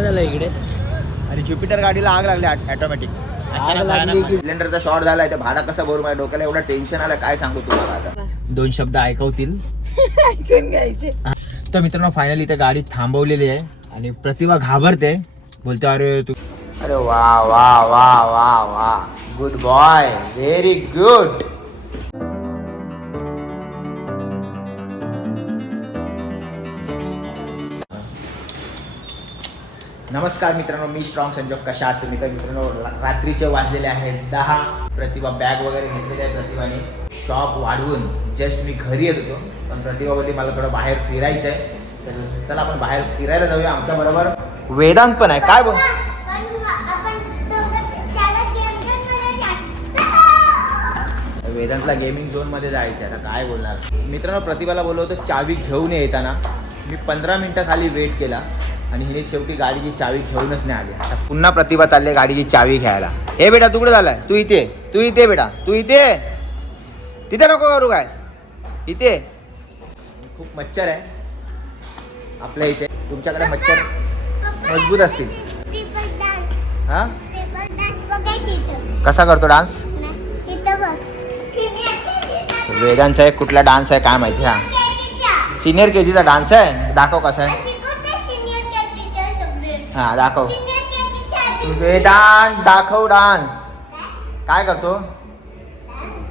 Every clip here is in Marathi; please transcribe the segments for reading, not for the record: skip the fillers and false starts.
काय झालं इकडे? आणि ज्युपिटर गाडीला आग लागली ऑटोमॅटिक. सिलेंडरचा शॉर्ट झालाय. ते भाडा कसं भरू माझ्या डोक्याला एवढं टेन्शन आलं काय सांगू तुम्हाला. आता 2 शब्द ऐकवतील ऐकून घ्यायचे. तर मित्रांनो फायनली इथे गाडी थांबवलेली आहे आणि प्रतिभा घाबरते. बोलते अरे तू अरे वा वा वा वा वा गुड बॉय व्हेरी गुड. नमस्कार मित्रांनो, मी स्ट्रॉंग संजोग. कशा आहात तुम्ही? तर मित्रांनो रात्रीचे वाजलेले आहेत 10. प्रतिभा बॅग वगैरे घेतलेली आहे प्रतिभाने. शॉप वाढवून जस्ट मी घरी येत होतो, पण प्रतिभा बोलली मला थोडं बाहेर फिरायचं आहे. तर चला आपण बाहेर फिरायला जाऊया. आमच्या बरोबर वेदांत पण आहे. काय बोल वेदांतला गेमिंग झोनमध्ये जायचं आहे. आता काय बोलणार मित्रांनो. प्रतिभाला बोललो होतो चावी घेऊन येताना. मी 15 मिनटं खाली वेट केला आणि हिने शेवटी गाडीची चावी घेऊनच नाही आली. आता पुन्हा प्रतिभा चालली गाडीची चावी घ्यायला. ए बेटा तू कुठे झालाय? तू इथे बेटा, तू इथे. तिथे नको करू काय, इथे खूप मच्छर आहे आपल्या इथे. तुमच्याकडे मच्छर मजबूत असतील. हा कसा करतो डान्स? वेदांचा एक कुठला डान्स आहे काय माहिती. हा सिनियर केजीचा डान्स आहे. दाखव कसा आहे. हा दाखव. वेदांत दाखव डान्स काय करतो.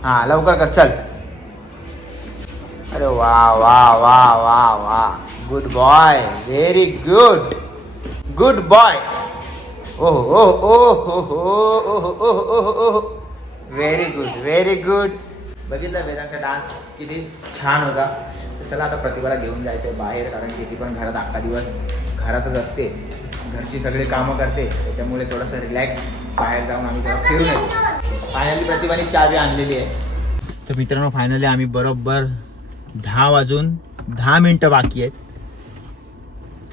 हा लवकर कर चल. अरे वा वा वा वा वा good boy very good good boy. ओहो ओहो ओहो ओहो ओहो व्हेरी गुड व्हेरी गुड. बघितलं वेदांचा डान्स किती छान होता. तर चला आता प्रतिभाला घेऊन जायचं आहे बाहेर, कारण की ती पण घरात अख्खा दिवस घरातच असते. घरची सगळी कामं करते, त्याच्यामुळे थोडंसं रिलॅक्स बाहेर जाऊन आम्ही थोडं फिरून येतो. फायनली प्रतिभाने चावी आणलेली आहे. तर मित्रांनो फायनली आम्ही बरोबर 10 वाजून 10 मिनटं बाकी आहेत.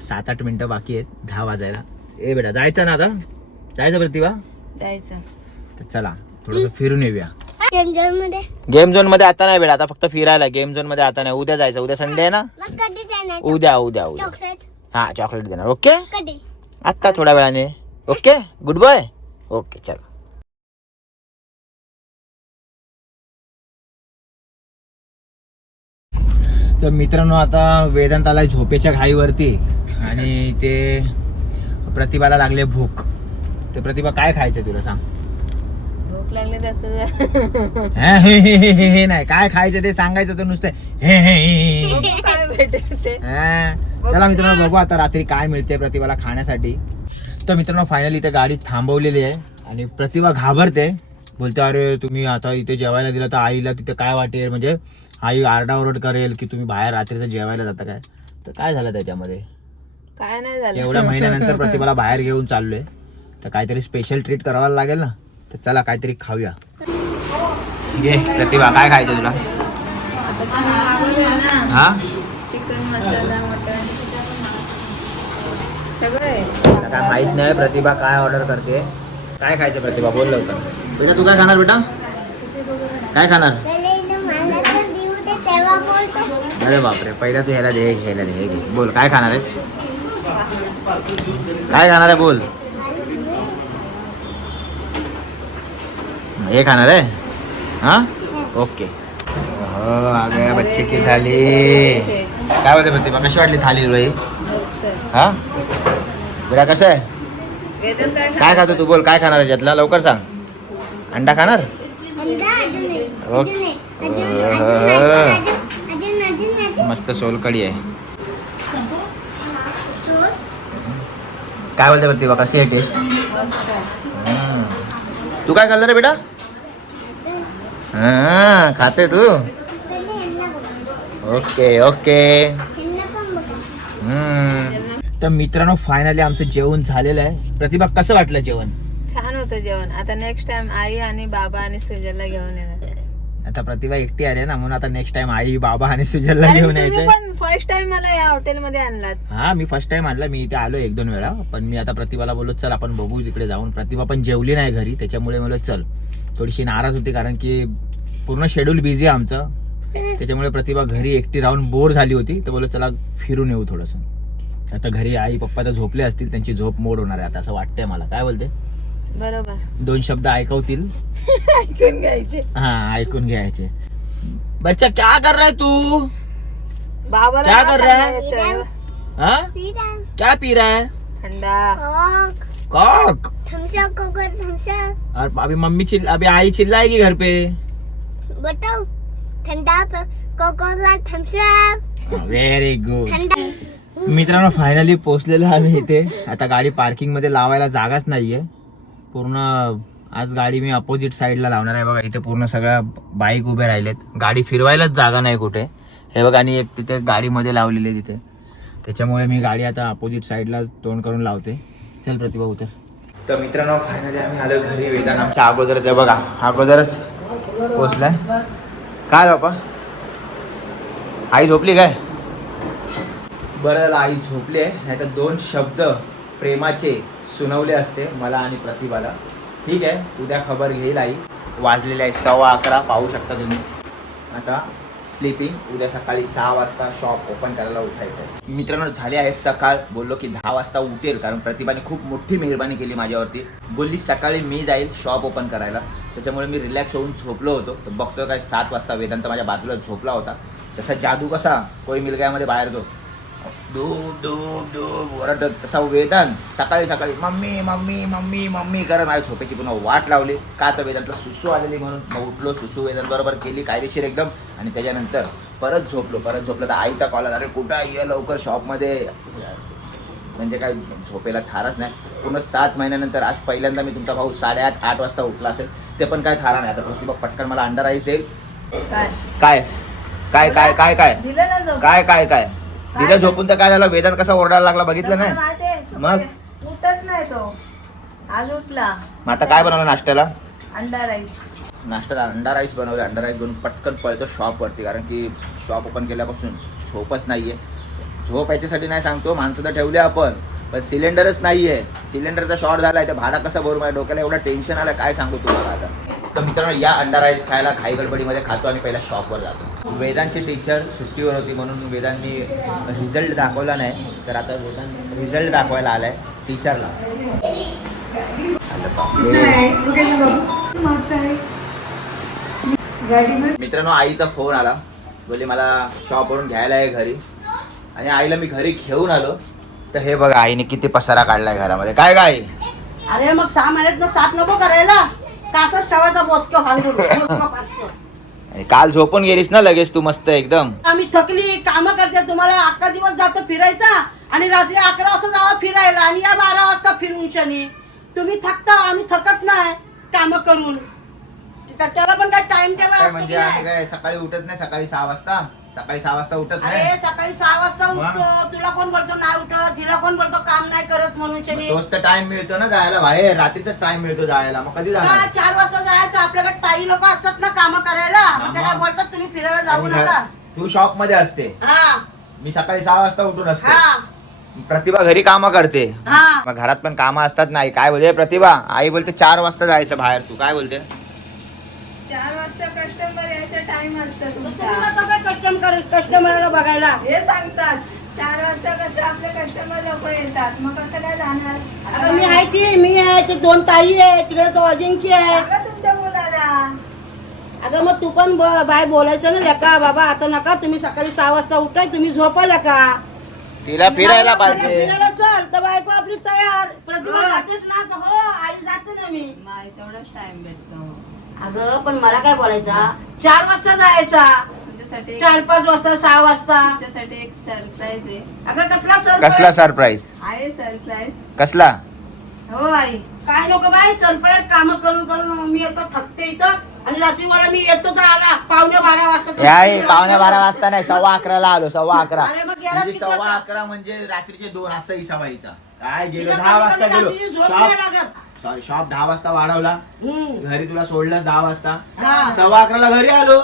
7-8 मिनटं बाकी आहेत 10 वाजायला. ए बेटा जायचं ना आता? जायचं प्रतिभा? जायचं. तर चला थोडंसं फिरून येऊया. गेम झोन मध्ये आता नाही बेटा, आता फक्त फिरायला. गेम झोन मध्ये आता नाही. उद्या जायचं. उद्या संडे आहे ना. उद्या उद्या उद्या हा चॉकलेट देणार. ओके आता थोड्या वेळाने. Okay good boy. ओके चला. तर मित्रांनो आता वेदांत आलाय झोपेच्या घाईवरती आणि ते प्रतिभाला लागले भूक. तर प्रतिभा काय खायचं तुला सांग? भूक लागली हे नाही काय खायचं ते सांगायचं. तर नुसतं हे काय भेटते. चला मित्रांनो बघू आता रात्री काय मिळते प्रतिभाला खाण्यासाठी. तर मित्रांनो फायनली इथे गाडी थांबवलेली आहे आणि प्रतिभा घाबरते. बोलते अरे तुम्ही आता इथे जेवायला दिलं तर आईला तिथे काय वाटेल, म्हणजे आई आरडाओरड करेल की तुम्ही बाहेर रात्रीचं जेवायला जाता काय. तर काय झालं त्याच्यामध्ये? काय नाही झालं. एवढ्या महिन्यानंतर प्रतिभाला बाहेर घेऊन चाललोय, तर काहीतरी स्पेशल ट्रीट करावं लागेल ना. तर चला काहीतरी खाऊया. घे प्रतिभा काय खायचं तुला? हा चिकन मसाला मटन सगळं. काय माहित नाही प्रतिभा काय ऑर्डर करते. काय खायचं प्रतिभा? बोल लवकर. बेटा तू काय खाणार बेटा? काय खाणार? अरे बापरे पहिला तू ह्याला दे घ्यायला दे. हे घे बोल काय खाणार आहेस? काय खाणार आहे बोल. हे खाणार आहे हा ओके. हो अगं बच्चे की थाली. काय बोलते प्रतिभा कशी वाटली थाली तुला? हा बेटा कसं आहे? काय खातो तू? बोल काय खाणार आहे यातला लवकर सांग. अंडा खाणार? ओके मस्त सोलकडी आहे. काय बोलते प्रतिभा कशी आहे टेस्ट? तू काय खाल्लं रे बेटा? हा खाते तू? Okay okay. तर मित्रांनो फायनली आमचं जेवण झालेलं आहे. प्रतिभा कसं वाटलं जेवण? छान होतं जेवण. आता नेक्स्ट टाइम आई आणि बाबा आणि सुजलला घेऊन येणार. आता प्रतिभा एकटी आली ना म्हणून आता नेक्स्ट टाइम आई बाबा आणि सुजलला घेऊन यायचंय. पण फर्स्ट टाइम मला या हॉटेल मध्ये आणलात. हा मी फर्स्ट टाइम आणला. मी इथे आलो 1-2 वेळा, पण मी आता प्रतिभाला बोललो चल आपण बघू तिकडे जाऊन. प्रतिभा पण जेवली नाही घरी, त्याच्यामुळे मला चल. थोडीशी नाराज होती कारण की पूर्ण शेड्यूल बिझी आहे आमचं. त्याच्यामुळे प्रतिभा घरी एकटी राहून बोर झाली होती. तर बोललो चला फिरून येऊ थोडंसं. आता घरी आई पप्पा तर झोपले असतील, त्यांची झोप मोड होणार आहे आता असं वाटतंय मला. काय बोलते? बरोबर. 2 शब्द ऐकवतील, ऐकून घ्यायचे. हाँ ऐकून घ्यायचे. बच्चा क्या कर रहा है तू? बाबाला क्या नाव कर रहा है? सांगायचं. हाँ क्या पी रहा है? थंडा. कॉक. और अभी अभी आई चिल्लाएगी घर पे. बताओ ठंडा Coca Cola Thums Up. Very good. मित्रांनो फायनली पोहोचलेलो आम्ही इथे. आता गाडी पार्किंग मध्ये लावायला जागाच नाहीये पूर्ण. आज गाडी मी अपोजिट साईडला लावणार आहे बघा. इथे पूर्ण सगळ्या बाईक उभे राहिलेत, गाडी फिरवायलाच जागा नाही कुठे. हे बघा, आणि एक तिथे गाडीमध्ये लावलेली आहे तिथे, त्याच्यामुळे मी गाडी आता अपोजिट साईडला तोंड करून लावते. चल प्रतिभा उतर. तर मित्रांनो फायनली आम्ही आलो घरी. वेदांत आमच्या अगोदरच आहे बघा, अगोदरच पोचलाय. काय बापा, आई झोपली काय? बरं झालं आई झोपली आहे, नाही तर 2 शब्द प्रेमाचे सुनावले असते मला आणि प्रतिभाला. ठीक आहे, उद्या खबर घेईल आई. वाजलेले आहे 11:15, पाहू शकता तुम्ही. आता स्लीपिंग. उद्या सकाळी 6 वाजता शॉप ओपन करायला उठायचं आहे. मित्रांनो झाले आहे सकाळ. बोललो की 10 वाजता उठेल, कारण प्रतिभाने खूप मोठी मेहरबानी केली माझ्यावरती. बोलली सकाळी मी जाईल शॉप ओपन करायला, त्याच्यामुळे मी रिलॅक्स होऊन झोपलो होतो. तर बघतो काय 7 वाजता वेदांत माझ्या बाजूला झोपला होता. तसा जादू कसा कोई मिल गयामध्ये बाहेर तो डूब डूब डूब ओरडत तसा वेदांत सकाळी सकाळी मम्मी मम्मी मम्मी मम्मी करत माझ्या झोपेची पुन्हा वाट लावली. का तर वेदांतला सुसू आलेली म्हणून. मग उठलो, सुसू वेदांत बरोबर केली कायदेशीर एकदम, आणि त्याच्यानंतर परत झोपलो. तर आईचा कॉल आला, अरे कुठं ये लवकर शॉपमध्ये. म्हणजे काय झोपेला ठारच नाही. पूर्ण 7 महिन्यानंतर आज पहिल्यांदा मी तुमचा भाऊ 8:30-8 वाजता उठला असेल, ते पण काय थारा नाही. आता प्रतिभा पटकन मला अंडा राईस देईल. काय काय काय काय काय काय दिलं ना झोप? काय काय काय दिलं झोपून तर काय झालं? वेदांत कसा ओरडायला लागला बघितलं नाही? मग? उठत नाही तो. आज उठला. मग आता काय बनवलं नाश्त्याला? अंडा राईस. नाश्त्याला अंडा राईस बनवलं. अंडा राईस बनवून पटकन पळतो शॉपवरती, कारण की शॉप ओपन केल्यापासून झोपच नाही आहे. झोप याच्यासाठी नाही सांगतो, माणसं तर ठेवली आपण, पण सिलेंडरच नाही आहे. सिलेंडरचा शॉर्ट झाला आहे, तर भाडा कसं भरू? माझ्या डोक्याला एवढं टेन्शन आलं, काय सांगू तुम्हाला आता. तर मित्रांनो या अंडा राईस खायला घाई गडबडीमध्ये खातो आणि पहिला शॉपवर जातो. वेदांची टीचर सुट्टीवर होती म्हणून वेदांनी रिझल्ट दाखवला नाही, तर आता वेदांत रिझल्ट दाखवायला आलाय टीचरला. मित्रांनो आईचा फोन आला, बोलली मला शॉपवरून घ्यायला आहे घरी, आणि आईला मी घरी घेऊन आलो. तर हे बघा आईने किती पसारा काढलाय घरामध्ये. काय काय? अरे मग 6 महिन्यात साफ नको करायला, कासच ठेवायचा बोसकं घालून. काल झोपून गेलीस ना लगेच तू मस्त एकदम. आम्ही थकली, काम करते. तुम्हाला अख्खा दिवस जातो फिरायचा, आणि रात्री 11 वाजता जावा फिरायला, आणि या 12 वाजता फिरून शनी. तुम्ही थकता, आम्ही थकत नाही काम करून. त्याला पण काय टाइम टेबल असतो म्हणजे की आम्ही नाही? काय सकाळी उठत नाही? सकाळी 6 वाजता उठत नाही. अरे सकाळी 6 वाजता मग? उठतो. तुला कोण बोलतो नाही उठत? तिला कोण बोलतो काम नाही करत म्हणून शनी? तोच तर टाइम मिळतो ना जायला बाहेर. रात्रीचा टाइम मिळतो जायला, मग कधी जाणार? 4 वाजता जायचं. आपल्याकडे ताई लोक असतात ना काम करायला, मग त्याला मग? बोलतात तुम्ही फिरायला जाऊ आणि नका. तू शॉप मध्ये असते, हा मी सकाळी 6 वाजता उठून असते. हा प्रतिभा घरी कामं करते, हा. मग घरात पण कामं असतात. नाही काय बोलते प्रतिभा? आई बोलते 4 वाजता जायचं बाहेर. तू काय बोलते? 4 वाजता कस्टमर यायचा टाइम असतं तुमचा. कस्टमरला बघायला हे सांगतात 4 वाजता कसं आपले कस्टमर लोक येतात, मग कसं काय जाणार? आता मी आहे ती, मी आहे ते 2 ताई आहे, तिकडे तो अजिंक्य आहे. सांगा तुमच्या मुलाला. अगं मग तू पण बाय बोलायचं ना लेका, बाबा आता नका तुम्ही सकाळी 6 वाजता उठाय, तुम्ही झोपायला का? तिला फिरायला पाहिजे. फिरायला चल तर बायको आपली तयार. प्रतिभा जातेच ना? तर हो आई जाते ना मी. नाही तेवढाच टाइम भेटतो. अगं पण मला काय बोलायचा, 4 वाजता जायचा, तुमच्यासाठी 4-5 वाजता, 6 वाजता. तुमच्यासाठी एक सरप्राईज आहे. अगं कसला कसला सर? सरप्राईज? आहे सरप्राईज. कसला? हो आई. काय नको बाई, सरपरात काम करून करून मी येतो थकते इथं, आणि रात्री मला मी येतो तर आला 11:15 वाजता. आई 11:15 वाजता नाही, 11:15 आलो. 11:15 अरे मग गेला म्हणजे किती वाजता? 11:15 म्हणजे रात्रीचे 2 असा हिसाबाईचा. काय गेलो तिथं 10 वाजता कधी गेलो रात्री झोप नाही लागत. सॉरी शॉप 10 वाजता वाढवला. हम्म. घरी तुला सोडलं 10 वाजता. हा. 11:15 घरी आलो.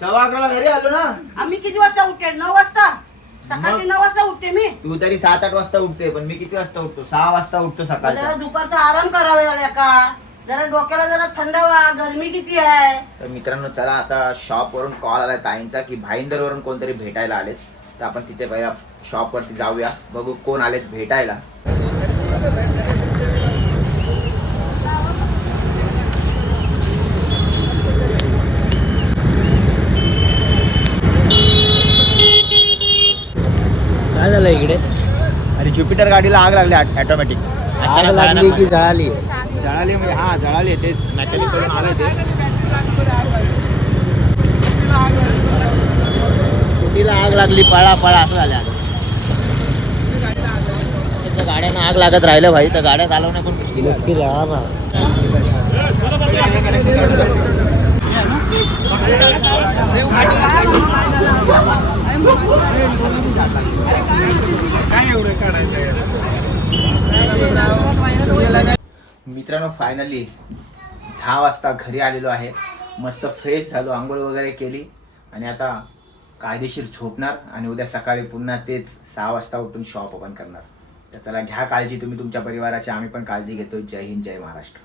11:15 घरी आलो ना. आम्ही किती वाजता उठते? 9 वाजता. सकाळी 9 वाजता उठते मी. तू तरी 7-8 वाजता उठते, पण मी किती वाजता उठतो? 6 वाजता उठतो जरा सकाळचा. दुपारचा आराम करावा झाला का? जरा डोक्याला जरा थंड व्हा, गरमी किती आहे. तर मित्रांनो चला आता शॉप वरून कॉल आलाय ताईंचा की भाईंदर वरून कोणतरी भेटायला आलेत. तर आपण तिथे पहिला शॉपवरती जाऊया, बघू कोण आलेत भेटायला. काय झालं इकडे? अरे ज्युपिटर गाडीला आग लागली ऑटोमॅटिक. आग लागली की जळाली? जळाली म्हणजे हा जळाली, तेच मेकॅनिक कडून आलं ते. स्कूटीला आग लागली, पळा पळा असं झालं. आता गाड्यांना आग लागत राहिलं भाई, तर गाड्या चालवणं पण मुश्किल आहे. हा बा. मित्रांनो फायनली 10 वाजता घरी आलेलो आहे. मस्त फ्रेश झालो, आंघोळ वगैरे केली आणि आता कायदेशीर झोपणार आणि उद्या सकाळी पुन्हा तेच 6 वाजता उठून शॉप ओपन करणार. तर चला घ्या काळजी तुम्ही तुमच्या परिवाराची, आम्ही पण काळजी घेतो. जय हिंद, जय महाराष्ट्र.